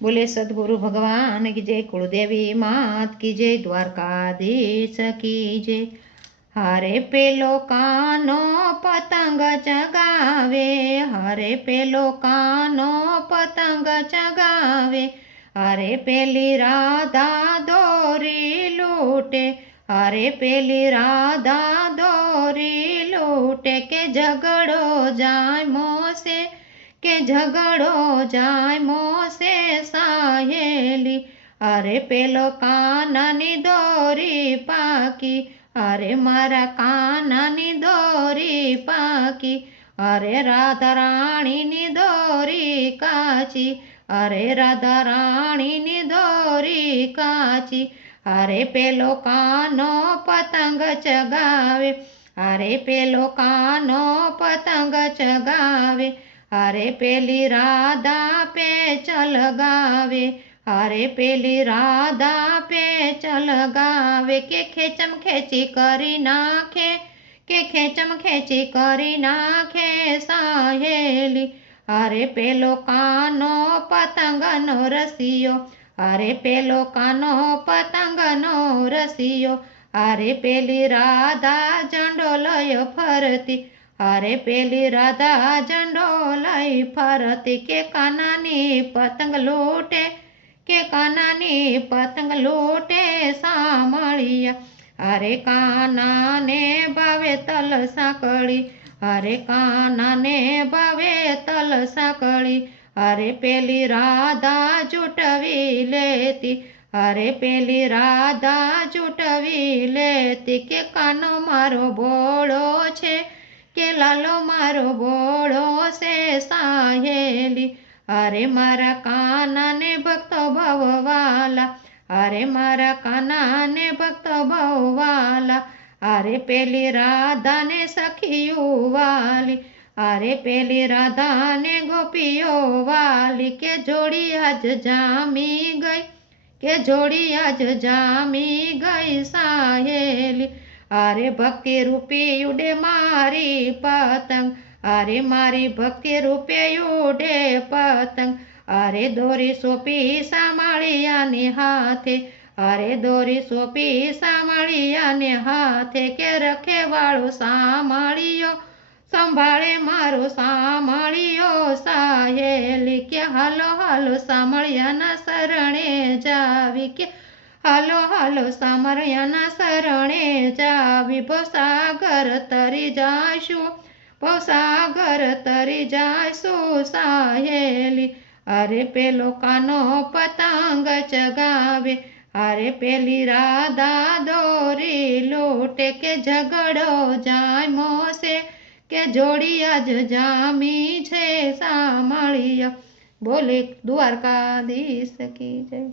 बोले सदगुरु भगवान की जय, कुलदेवी मात की जय, द्वारकाधीश की जय। हरे पेलो कानो पतंग चगावे, हरे पेलो कानो पतंग चगावे, हरे पेली राधा दोरी लूटे, हरे पेली राधा दोरी लूटे, के झगड़ो जाय मोसे, के झगड़ो जाय मोसे साहेली, अरे पेलो कानानी दोरी पाकी, अरे मारा कानानी दोरी पाकी, अरे राधा राणीनी दोरी काची, अरे राधा राणीनी दोरी काची, अरे पेलो कानो पतंग चगावे, अरे पेलो कानो पतंग चगावे, अरे पेली राधा पेच लगावे, अरे पेली राधा पेच लगावे, के खेचम खेची करी नाखे, के खेचम खेची करी नाखे साहेली, अरे पेलो कानो पतंग नो रसियो, अरे पेलो कानो पतंग नो रसियो, अरे पेली राधा झंडो लयो फरती, अरे पेली राधा झंडो लई फरती, के कानानी पतंग लूटे, के कानानी पतंग लूटे सामळिया, अरे कानाने भावे तल साकड़ी, अरे कानाने भावे तल साकड़ी, अरे पेली राधा जुटवी लेती, अरे पेली राधा जुटवी लेती, के कानो मारो बोळो छे, के लालो मारो बोळो से साहेली, अरे मारा कानाने भक्तो भववाला, अरे मारा कानाने भक्तो भववाला, अरे पेली राधाने सखियो वाली, अरे पेली राधाने गोपियो वाली, के जोड़ी आज जामी गई, के जोड़ी आज जामी गई साहेली, अरे भक्ति रूपी उडे मारी पतंग, अरे मारी भक्ति रूपे उडे पतंग, अरे दोरी सोपी सामाळियाने हाथे, अरे दोरी सोपी सामाळियाने हाथे, के रखे वाळो सामाळियो संभाळे मारो सामाळियो साहेली, के हालो हालो सामाळियाना सरणे जावी, के हालो हालो सामरियाना सरणे जावी, भवसागर तरी जाशु, भवसागर तरी जाशु साहेली, अरे पेलो कानो पतंग चगावे, अरे पेली राधा दोरी लूटे, के झगड़ो जाय मोसे, के जोड़ी आज जामी छे सामळिया। बोले द्वारकाधीश की जय।